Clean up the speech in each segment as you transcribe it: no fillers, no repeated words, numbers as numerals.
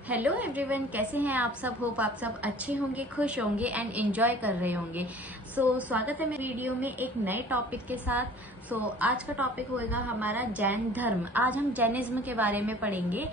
Hello everyone, कैसे हैं आप सब। होप आप सब अच्छे होंगे, खुश होंगे एंड एंजॉय कर रहे होंगे। स्वागत है मेरे वीडियो में एक नए टॉपिक के साथ। आज का टॉपिक होगा हमारा जैन धर्म। आज हम जैनिज्म के बारे में पढ़ेंगे।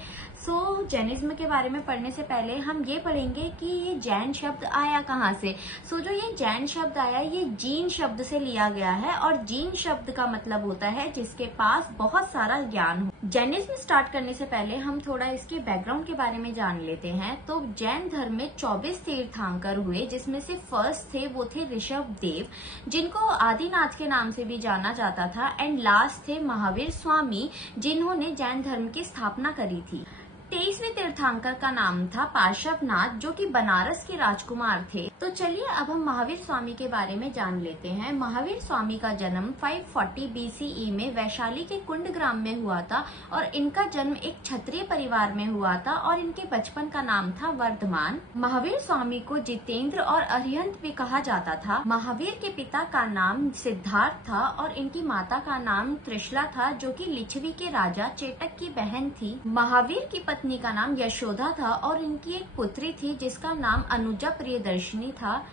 जैनिज्म के बारे में पढ़ने से पहले हम ये पढ़ेंगे कि ये जैन शब्द आया कहाँ से। जो ये जैन शब्द आया ये जीन शब्द से लिया गया है, और जीन शब्द का मतलब होता है जिसके पास बहुत सारा ज्ञान हो। जैनिज्म स्टार्ट करने से पहले हम थोड़ा इसके बैकग्राउंड के बारे में जान लेते हैं। तो जैन धर्म में 24 तीर्थंकर हुए, जिसमें से फर्स्ट थे वो थे ऋषभ देव, जिनको आदिनाथ के नाम से भी जाना जाता था। एंड लास्ट थे महावीर स्वामी, जिन्होंने जैन धर्म की स्थापना करी थी। 23वें तीर्थंकर का नाम था पार्श्वनाथ, जो कि बनारस के राजकुमार थे। तो चलिए अब हम महावीर स्वामी के बारे में जान लेते हैं। महावीर स्वामी का जन्म 540 BCE में वैशाली के कुंड ग्राम में हुआ था, और इनका जन्म एक क्षत्रिय परिवार में हुआ था, और इनके बचपन का नाम था वर्धमान। महावीर स्वामी को जितेंद्र और अरिहंत भी कहा जाता था। महावीर के पिता का नाम सिद्धार्थ था, और इनकी माता का नाम त्रिशला था, जो कि लिच्छवी के राजा चेटक की बहन थी। महावीर की पत्नी का नाम यशोदा था, और इनकी एक पुत्री थी जिसका नाम अनुजा प्रियदर्शिनी था।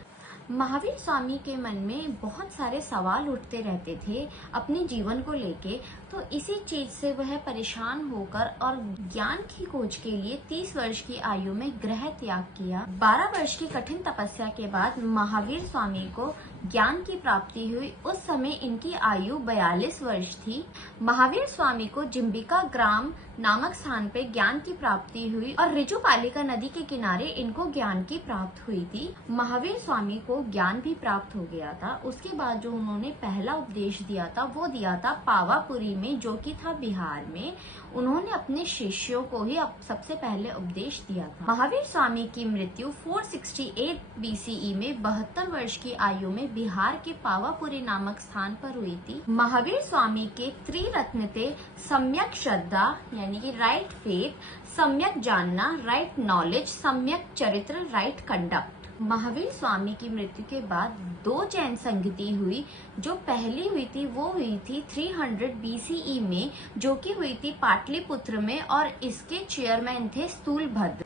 महावीर स्वामी के मन में बहुत सारे सवाल उठते रहते थे अपने जीवन को लेके। तो इसी चीज से वह परेशान होकर और ज्ञान की खोज के लिए 30 वर्ष की आयु में गृह त्याग किया। 12 वर्ष की कठिन तपस्या के बाद महावीर स्वामी को ज्ञान की प्राप्ति हुई। उस समय इनकी आयु 42 वर्ष थी। महावीर स्वामी को जिम्बिका ग्राम नामक स्थान पे ज्ञान की प्राप्ति हुई, और ऋजुपालिका नदी के किनारे इनको ज्ञान की प्राप्त हुई थी। महावीर स्वामी को ज्ञान भी प्राप्त हो गया था। उसके बाद जो उन्होंने पहला उपदेश दिया था वो दिया था पावापुरी में, जो कि था बिहार में। उन्होंने अपने शिष्यों को ही सबसे पहले उपदेश दिया था। महावीर स्वामी की मृत्यु 468 BCE में 72 वर्ष की आयु में बिहार के पावापुरी नामक स्थान पर हुई थी। महावीर स्वामी के त्रिरत्न थे सम्यक श्रद्धा यानी कि राइट फेथ, सम्यक जानना राइट नॉलेज, सम्यक चरित्र राइट कंडक्ट। महावीर स्वामी की मृत्यु के बाद 2 जैन संगति हुई। जो पहली हुई थी वो हुई थी 300 BCE में, जो कि हुई थी पाटलिपुत्र में, और इसके चेयरमैन थे स्थूलभद्र।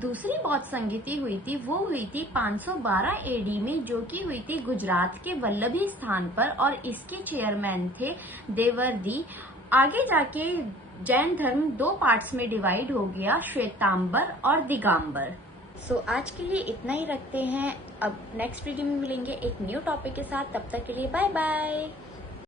दूसरी बौद्ध संगति हुई थी वो हुई थी 512 AD में, जो कि हुई थी गुजरात के वल्लभी स्थान पर, और इसके चेयरमैन थे देवर्दी। आगे जाके जैन धर्म 2 पार्ट्स में डिवाइड हो गया, श्वेतांबर और दिगंबर। आज के लिए इतना ही रखते हैं। अब नेक्स्ट वीडियो में मिलेंगे एक न्यू टॉपिक के साथ। तब तक के लिए बाय बाय।